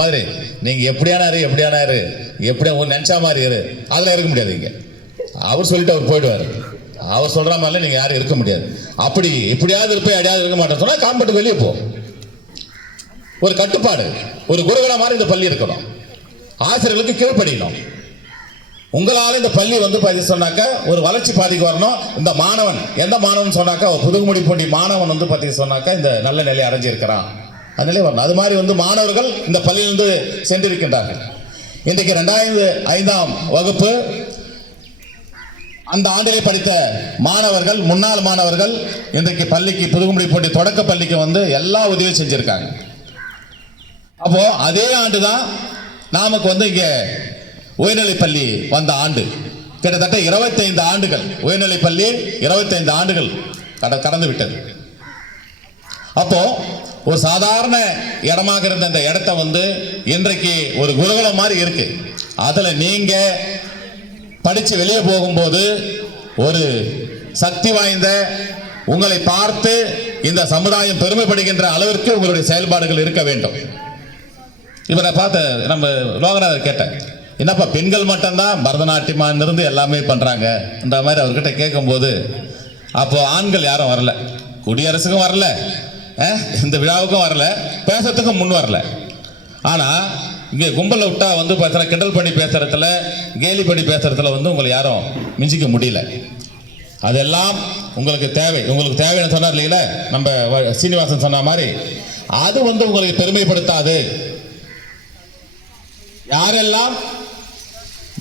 மாதிரி நீங்க எப்படியான எப்படியா நினைச்சா மாதிரி அதெல்லாம் இருக்க முடியாது. இங்க அவர் சொல்லிட்டு அவர் போயிடுவாரு. அவர் சொல்ற மாதிரி நீங்க யாரும் இருக்க முடியாது. அப்படி எப்படியாவது இருப்பேன் அடையாவது இருக்க மாட்டேன் சொன்னா காம்பவுண்ட் வெளியே போ. ஒரு கட்டுப்பாடு, ஒரு குருகுலம் மாதிரி இந்த பள்ளி இருக்கணும். ஆசிரியர்களுக்கு கீழ்ப்படியணும். உங்களால் இந்த பள்ளி சொன்னாக்க ஒரு வளர்ச்சி பாதிக்கு வரணும். இந்த மாணவன் எந்த மாணவன் சொன்னாக்கா புதுகுடிப்பூண்டி மாணவன் சொன்னாக்கா இந்த நல்ல நிலையை அடைஞ்சிருக்கிறான், அந்த நிலை வரணும். அது மாதிரி மாணவர்கள் இந்த பள்ளியிலிருந்து சென்றிருக்கின்றார்கள். இன்றைக்கு 2005ஆம் வகுப்பு அந்த ஆண்டிலே படித்த மாணவர்கள், முன்னாள் மாணவர்கள் இன்றைக்கு பள்ளிக்கு புதுகுடிப்பூண்டி தொடக்க பள்ளிக்கு எல்லா உதவியும் செஞ்சிருக்காங்க. அப்போ அதே ஆண்டு தான் நமக்கு இங்க உயர்நிலைப்பள்ளி வந்த ஆண்டு. கிட்டத்தட்ட 25 ஆண்டுகள் உயர்நிலைப்பள்ளி 25 ஆண்டுகள் கடந்து விட்டது. அப்போ ஒரு சாதாரண இடமாக இருந்த இந்த இடத்த இன்றைக்கு ஒரு குருகுலம் மாதிரி இருக்கு. அதுல நீங்க படிச்சு வெளியே போகும்போது ஒரு சக்தி வாய்ந்த, உங்களை பார்த்து இந்த சமுதாயம் பெருமைப்படுகின்ற அளவிற்கு உங்களுடைய செயல்பாடுகள் இருக்க வேண்டும். இவரை பார்த்து நம்ம லோகநாதர் கேட்டேன், என்னப்பா பெண்கள் மட்டும்தான் பரதநாட்டியமான் இருந்து எல்லாமே பண்றாங்க என்ற மாதிரி அவர்கிட்ட கேட்கும்போது, அப்போ ஆண்கள் யாரும் வரல, குடியரசுக்கும் வரல, இந்த விழாவுக்கும் வரல, பேசுறதுக்கும் முன் வரல. ஆனா இங்கே கும்பலை விட்டா பேசுற, கிண்டல் பண்ணி பேசுறதுல, கேலி பண்ணி பேசுறதுல உங்களை யாரும் மிஞ்சிக்க முடியல. அதெல்லாம் உங்களுக்கு தேவை. உங்களுக்கு தேவைன்னு சொன்னார் இல்லைங்களா நம்ம சீனிவாசன் சொன்ன மாதிரி, அது உங்களுக்கு பெருமைப்படுத்தாது. யாரெல்லாம்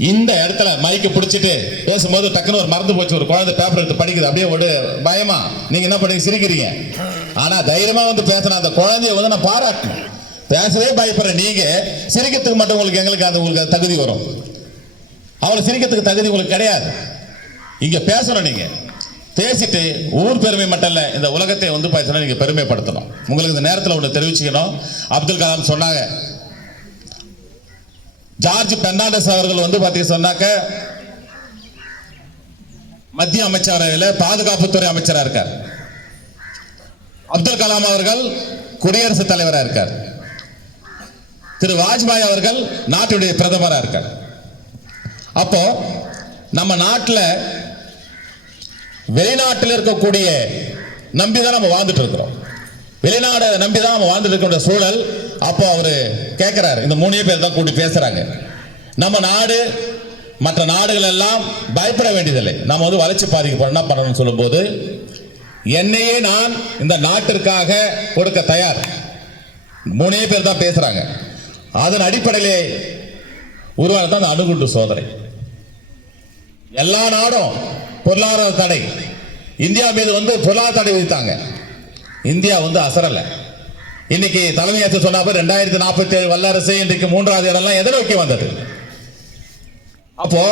இந்த இடத்துல மைக்கு பிடிச்சிட்டு பேசும்போது டக்குன்னு ஒரு மறந்து போச்சு, ஒரு குழந்தை பேப்பர் எடுத்து படிக்குது, அப்படியே ஒரு பயமா நீங்க என்ன பண்ணி சிரிக்கிறீங்க. ஆனா தைரியமா பேசுற அந்த குழந்தைய நான் பாராட்டணும். பேசவே பயப்படுற நீங்க சிரிக்கிறதுக்கு மட்டும் உங்களுக்கு தகுதி வரும். அவளை சிரிக்கிறதுக்கு தகுதி உங்களுக்கு கிடையாது. இங்க பேசணும். நீங்க பேசிட்டு ஊர் பெருமை மட்டும் இல்ல, இந்த உலகத்தை பார்த்தீங்கன்னா நீங்க பெருமைப்படுத்தணும். உங்களுக்கு இந்த நேரத்தில் ஒன்று தெரிவிச்சுக்கணும். அப்துல் கலாம் சொன்னாங்க, ஜார்ஜ் பெர்னாண்டஸ் அவர்கள் பார்த்தீங்க சொன்னாக்க மத்திய அமைச்சரவையில் பாதுகாப்புத்துறை அமைச்சராக இருக்கார். அப்துல் கலாம் அவர்கள் குடியரசுத் தலைவராக இருக்கார். திரு வாஜ்பாய் அவர்கள் நாட்டுடைய பிரதமராக இருக்கார். அப்போ நம்ம நாட்டில் வெளிநாட்டில் இருக்கக்கூடிய நம்பிதான் நம்ம வாழ்ந்துட்டு இருக்கிறோம். வெளிநாடு நம்பிதான் நம்ம வாழ்ந்துட்டு இருக்கிற சூழல். அப்போ அவரு கேட்கிறாரு, இந்த 3 பேர் தான் கூட்டி பேசுறாங்க, நம்ம நாடு மற்ற நாடுகள் எல்லாம் பயப்பட வேண்டியதில்லை, நம்ம வளர்ச்சி பாதிக்க என்ன பண்ணணும்னு சொல்லும் போது, என்னையே நான் இந்த நாட்டிற்காக கொடுக்க தயார். 3 பேர் தான் பேசுறாங்க. அதன் அடிப்படையிலே உருவானதான் அந்த அணுகுண்டு சோதனை. எல்லா நாடும் பொருளாதார தடை, இந்தியா மீது பொருளாதார தடை விதித்தாங்க. இந்தியா அசரல. இன்னைக்கு தலைமை ஆட்சி சொன்ன 2047 வல்லரசு இன்றைக்கு 3வது இடம்லாம் எதை நோக்கி வந்தது? அப்போ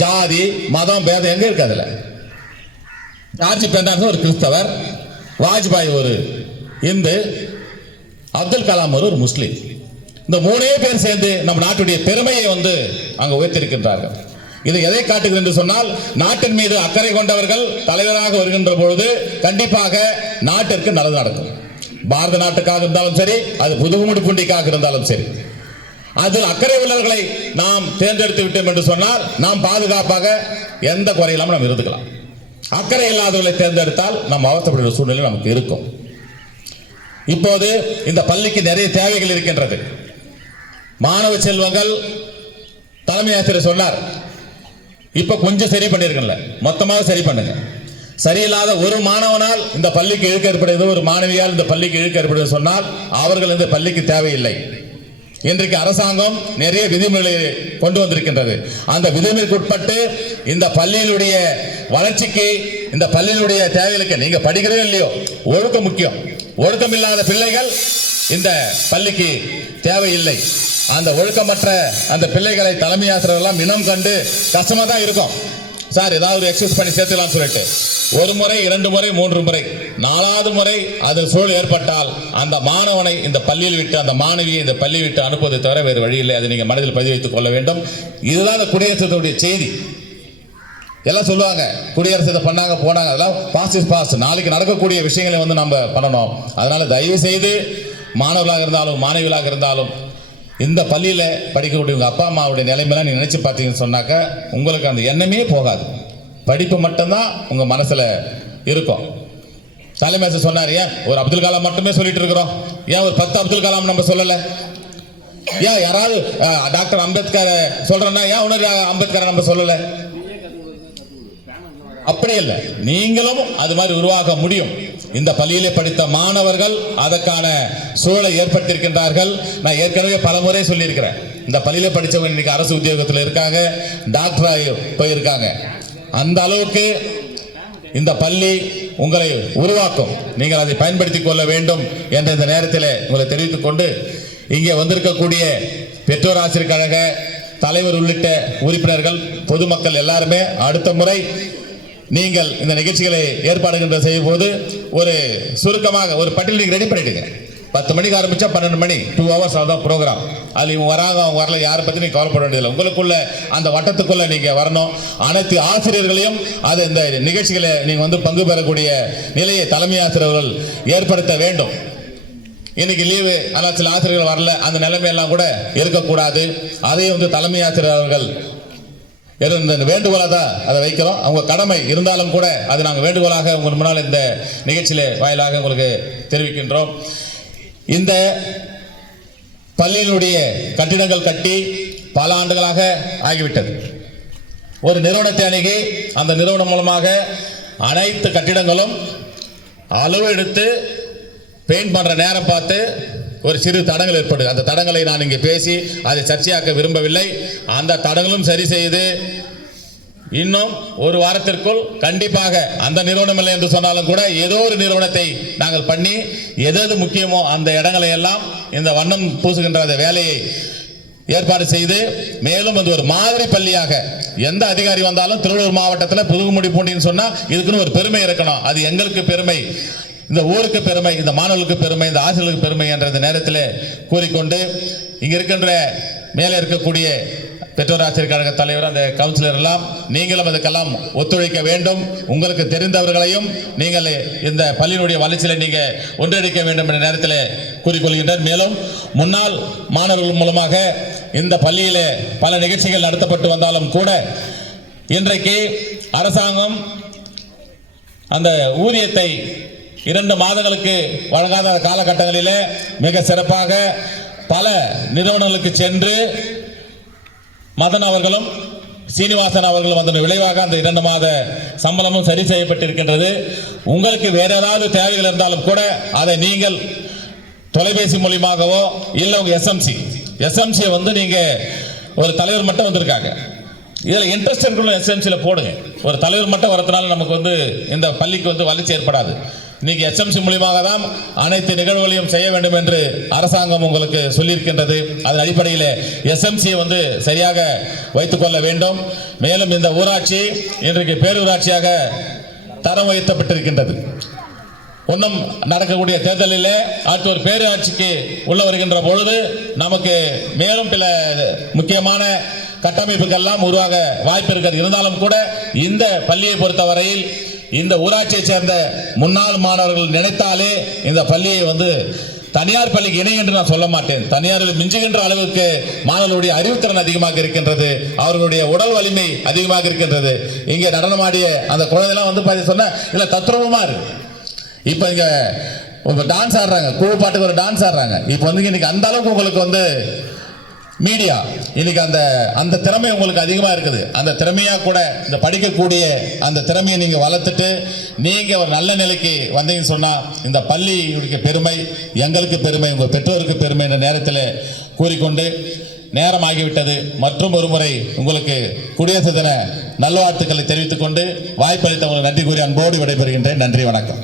ஜாதி மதம் பேதம் எங்க இருக்கு? அதுல ஜார்ஜ் பெர்னாண்டஸ் ஒரு கிறிஸ்தவர், வாஜ்பாய் ஒரு இந்து, அப்துல் கலாம் ஒரு முஸ்லிம். இந்த 3 பேர் சேர்ந்து நம்ம நாட்டுடைய பெருமையை அங்க உயர்த்திருக்கின்றார்கள். இது எதை காட்டுகிறது என்று சொன்னால், நாட்டின் மீது அக்கறை கொண்டவர்கள் தலைவராக வருகின்ற பொழுது கண்டிப்பாக நாட்டிற்கு நல்லது நடக்கும். பாரத நாட்டுக்காக இருந்தாலும் சரி, அது புதுகுடிப்பூண்டிக்காக இருந்தாலும் சரி, அதில் அக்கறை உள்ளவர்களை நாம் தேர்ந்தெடுத்து விட்டோம் என்று சொன்னால் நாம் பாதுகாப்பாக எந்த குறையில்லாமல் நாம் இருந்துக்கலாம். அக்கறை இல்லாதவர்களை தேர்ந்தெடுத்தால் நாம் அவசரப்படுகிற சூழ்நிலை நமக்கு இருக்கும். இப்போது இந்த பள்ளிக்கு நிறைய தேவைகள் இருக்கின்றது. மாணவ செல்வங்கள், தலைமை ஆசிரியர் சொன்னார், இப்ப கொஞ்சம் சரி பண்ணிருக்கல, மொத்தமாக சரி பண்ணுங்க. சரியில்லாத ஒரு மாணவனால் இந்த பள்ளிக்கு இழுக்க ஏற்படுகிறது, ஒரு மாணவியால் இந்த பள்ளிக்கு இழுக்க ஏற்படுகிறது சொன்னால் அவர்கள் இந்த பள்ளிக்கு தேவையில்லை. இன்றைக்கு அரசாங்கம் நிறைய விதிமுறைகளை கொண்டு வந்திருக்கின்றது. அந்த விதிமுறைக்கு உட்பட்டு இந்த பள்ளியினுடைய வளர்ச்சிக்கு, இந்த பள்ளியினுடைய தேவைகளுக்கு, நீங்க படிக்கிறதே இல்லையோ, ஒழுக்கம் முக்கியம். ஒழுக்கம் இல்லாத பிள்ளைகள் இந்த பள்ளிக்கு தேவையில்லை. அந்த ஒழுக்கமற்ற அந்த பிள்ளைகளை தலைமை ஆசிரியர்கள் இனம் கண்டு கஷ்டமா தான் இருக்கும். சார் ஏதாவது ஒரு எக்ஸசைஸ் பண்ணி சேர்த்துலாம் சொல்லிட்டு 1 முறை 2 முறை 3 முறை 4வது முறை அது சூழல் ஏற்பட்டால் அந்த மாணவனை இந்த பள்ளியில் விட்டு, அந்த மாணவியை இந்த பள்ளியை விட்டு அனுப்புவதை தவிர வேறு வழி இல்லை. அதை நீங்க மனதில் பதிவு வைத்துக் கொள்ள வேண்டும். இதுதான் அந்த குடியரசுடைய செய்தி. எல்லாம் சொல்லுவாங்க, குடியரசு இதை பண்ணாங்க போனாங்க, அதெல்லாம் பாஸ்ட் இஸ் பாஸ்ட். நாளைக்கு நடக்கக்கூடிய விஷயங்களை நம்ம பண்ணணும். அதனால தயவு செய்து மாணவர்களாக இருந்தாலும் மாணவிகளாக இருந்தாலும் இந்த பள்ளியில் படிக்கக்கூடிய உங்கள் அப்பா அம்மாவுடைய நிலைமையெல்லாம் நீங்கள் நினச்சி பார்த்தீங்கன்னு சொன்னாக்கா உங்களுக்கு அந்த எண்ணமே போகாது. படிப்பு மட்டும்தான் உங்கள் மனசில் இருக்கும். தலைமை சொன்னார், ஏன் ஒரு அப்துல் கலாம் மட்டுமே சொல்லிட்டு இருக்கிறோம், ஏன் ஒரு 10 அப்துல் கலாம் நம்ம சொல்லலை? ஏன் யாராவது டாக்டர் அம்பேத்கர் சொல்றோம்னா ஏன் உணர் அம்பேத்கரை நம்ம சொல்லலை? அப்படி இல்லை, நீங்களும் அது மாதிரி உருவாக முடியும். இந்த பள்ளியிலே படித்த மாணவர்கள் அதற்கான சூழலை ஏற்படுத்தியிருக்கின்றார்கள். நான் ஏற்கனவே பல முறை சொல்லியிருக்கிறேன், இந்த பள்ளியில படித்தவங்க இன்னைக்கு அரசு உத்தியோகத்தில் இருக்காங்க, டாக்டராக போயிருக்காங்க. அந்த அளவுக்கு இந்த பள்ளி உங்களை உருவாக்கும். நீங்கள் அதை பயன்படுத்திக் கொள்ள வேண்டும் என்ற இந்த நேரத்தில் உங்களை தெரிவித்துக் கொண்டு, இங்கே வந்திருக்கக்கூடிய பெற்றோர் ஆசிரியர் கழக தலைவர் உள்ளிட்ட உறுப்பினர்கள், பொதுமக்கள் எல்லாருமே அடுத்த முறை நீங்கள் இந்த நிகழ்ச்சிகளை ஏற்பாடுகின்ற செய்யும் போது ஒரு சுருக்கமாக ஒரு பட்டியல் நீங்கள் ரெடி பண்ணிடுங்க. 10 மணிக்கு ஆரம்பிச்சா 12 மணி 2 ஹவர்ஸ் தான் ப்ரோக்ராம். அதில் இவங்க வராங்க அவங்க வரல யாரை பற்றி நீங்கள் கவலைப்பட வேண்டியதில்லை. உங்களுக்குள்ள அந்த வட்டத்துக்குள்ள நீங்கள் வரணும். அனைத்து ஆசிரியர்களையும் அது இந்த நிகழ்ச்சிகளை நீங்கள் வந்து பங்கு பெறக்கூடிய நிலையை தலைமை ஆசிரியர்கள் ஏற்படுத்த வேண்டும். இன்னைக்கு லீவு, ஆனால் சில ஆசிரியர்கள் வரல, அந்த நிலைமையெல்லாம் கூட இருக்கக்கூடாது. அதையும் வந்து தலைமை ஆசிரியர் அவர்கள் வேண்டுகோளாக தான் அதை வைக்கிறோம். அவங்க கடமை இருந்தாலும் கூட அது நாங்கள் வேண்டுகோளாக உங்களுக்கு முன்னால் இந்த நிகழ்ச்சியில வாயிலாக உங்களுக்கு தெரிவிக்கின்றோம். இந்த பள்ளியினுடைய கட்டிடங்கள் கட்டி பல ஆண்டுகளாக ஆகிவிட்டது. ஒரு நிறுவனத்தை அணுகி அந்த நிறுவனம் மூலமாக அனைத்து கட்டிடங்களும் அளவு எடுத்து பெயிண்ட் பண்ற நேரம் பார்த்து ஒரு சிறு தடங்கள் ஏற்படுது. அந்த தடங்களை நான் இங்கே பேசி அதை சர்ச்சையாக்க விரும்பவில்லை. அந்த தடங்களும் சரி செய்து இன்னும் ஒரு வாரத்திற்குள் கண்டிப்பாக அந்த நிறுவனம் இல்லை என்று சொன்னாலும் கூட ஏதோ ஒரு நிறுவனத்தை நாங்கள் பண்ணி எது முக்கியமோ அந்த இடங்களை எல்லாம் இந்த வண்ணம் பூசுகின்ற அந்த வேலையை ஏற்பாடு செய்து, மேலும் அது ஒரு மாதிரி பள்ளியாக எந்த அதிகாரி வந்தாலும் திருவள்ளூர் மாவட்டத்தில் புதுக்குடிப்பூண்டின்னு சொன்னா இதுக்குன்னு ஒரு பெருமை இருக்கணும். அது எங்களுக்கு பெருமை, இந்த ஊருக்கு பெருமை, இந்த மாணவர்களுக்கு பெருமை, இந்த ஆசிரியர்களுக்கு பெருமை என்ற இந்த நேரத்தில் கூறிக்கொண்டு, இங்க இருக்கின்ற மேலே இருக்கக்கூடிய பெற்றோர் ஆசிரியர் கழக தலைவர், அந்த கவுன்சிலர் எல்லாம் நீங்களும் அதுக்கெல்லாம் ஒத்துழைக்க வேண்டும். உங்களுக்கு தெரிந்தவர்களையும் நீங்கள் இந்த பள்ளியினுடைய வளர்ச்சியில் நீங்க ஒன்றிணைக்க வேண்டும் என்ற நேரத்தில் கூறிக்கொள்கின்றனர். மேலும் முன்னாள் மாணவர்கள் மூலமாக இந்த பள்ளியில பல நிகழ்ச்சிகள் நடத்தப்பட்டு வந்தாலும் கூட இன்றைக்கு அரசாங்கம் அந்த ஊதியத்தை 2 மாதங்களுக்கு வழங்காத காலகட்டங்களிலே மிக சிறப்பாக பல நிறுவனங்களுக்கு சென்று மதன் அவர்களும் சீனிவாசன் அவர்களும் வந்த விளைவாக அந்த 2 மாத சம்பளமும் சரி செய்யப்பட்டிருக்கின்றது. உங்களுக்கு வேற ஏதாவது தேவைகள் இருந்தாலும் கூட அதை நீங்கள் தொலைபேசி மூலியமாகவோ இல்லை உங்க எஸ்எம்சி வந்து நீங்க ஒரு தலைவர் மட்டும் வந்திருக்காங்க, இதில் இன்ட்ரெஸ்ட் இருக்கிற எஸ்எம்சியில் போடுங்க. ஒரு தலைவர் மட்டும் வரதுனால நமக்கு வந்து இந்த பள்ளிக்கு வந்து வளர்ச்சி ஏற்படாது. நீங்க எஸ்எம்சி மூலியமாக தான் அனைத்து நிகழ்வுகளையும் செய்ய வேண்டும் என்று அரசாங்கம் உங்களுக்கு சொல்லியிருக்கின்றது. அதன் அடிப்படையில் எஸ்எம்சியை வந்து சரியாக வைத்துக் கொள்ள வேண்டும். மேலும் இந்த ஊராட்சி இன்றைக்கு பேரூராட்சியாக தரம் உயர்த்தப்பட்டிருக்கின்றது. இன்னும் நடக்கக்கூடிய தேர்தலில் அடுத்த ஒரு பேரூராட்சிக்கு உள்ள வருகின்ற பொழுது நமக்கு மேலும் பல முக்கியமான கட்டமைப்புகள்லாம் உருவாக வாய்ப்பு இருக்கிறது. இருந்தாலும் கூட இந்த பள்ளியை பொறுத்தவரையில் இந்த ஊராட்சியை சேர்ந்த முன்னாள் மாணவர்கள் நினைத்தாலே இந்த பள்ளியை வந்து தனியார் பள்ளிக்கு இணை என்று நான் சொல்ல மாட்டேன். தனியாரில் மிஞ்சுகின்ற அளவுக்கு மாணவர்களுடைய அறிவுத்திறன் அதிகமாக இருக்கின்றது, அவர்களுடைய உடல் வலிமை அதிகமாக இருக்கின்றது. இங்கே நடனமாடிய அந்த குழந்தைலாம் வந்து சொன்ன இல்லை தத்ரூபமா இருக்கு. இப்போ இங்க டான்ஸ் ஆடுறாங்க, குழு பாட்டுக்கு ஒரு டான்ஸ் ஆடுறாங்க. இப்போ வந்து இன்னைக்கு அந்த அளவுக்கு உங்களுக்கு வந்து மீடியா இன்னைக்கு அந்த திறமை உங்களுக்கு அதிகமாக இருக்குது. அந்த திறமையாக கூட இந்த படிக்கக்கூடிய அந்த திறமையை நீங்கள் வளர்த்துட்டு நீங்கள் ஒரு நல்ல நிலைக்கு வந்தீங்கன்னு சொன்னால் இந்த பள்ளியுடைய பெருமை எங்களுக்கு பெருமை, உங்கள் பெற்றோருக்கு பெருமை என்ற நேரத்தில் கூறிக்கொண்டு நேரம் ஆகிவிட்டது. மற்றும் ஒரு முறை உங்களுக்கு குடியரசு தின நல்வாழ்த்துக்களை தெரிவித்துக் கொண்டு வாய்ப்பளித்த உங்களுக்கு நன்றி கூறி அன்போடு விடைபெறுகின்றேன். நன்றி, வணக்கம்.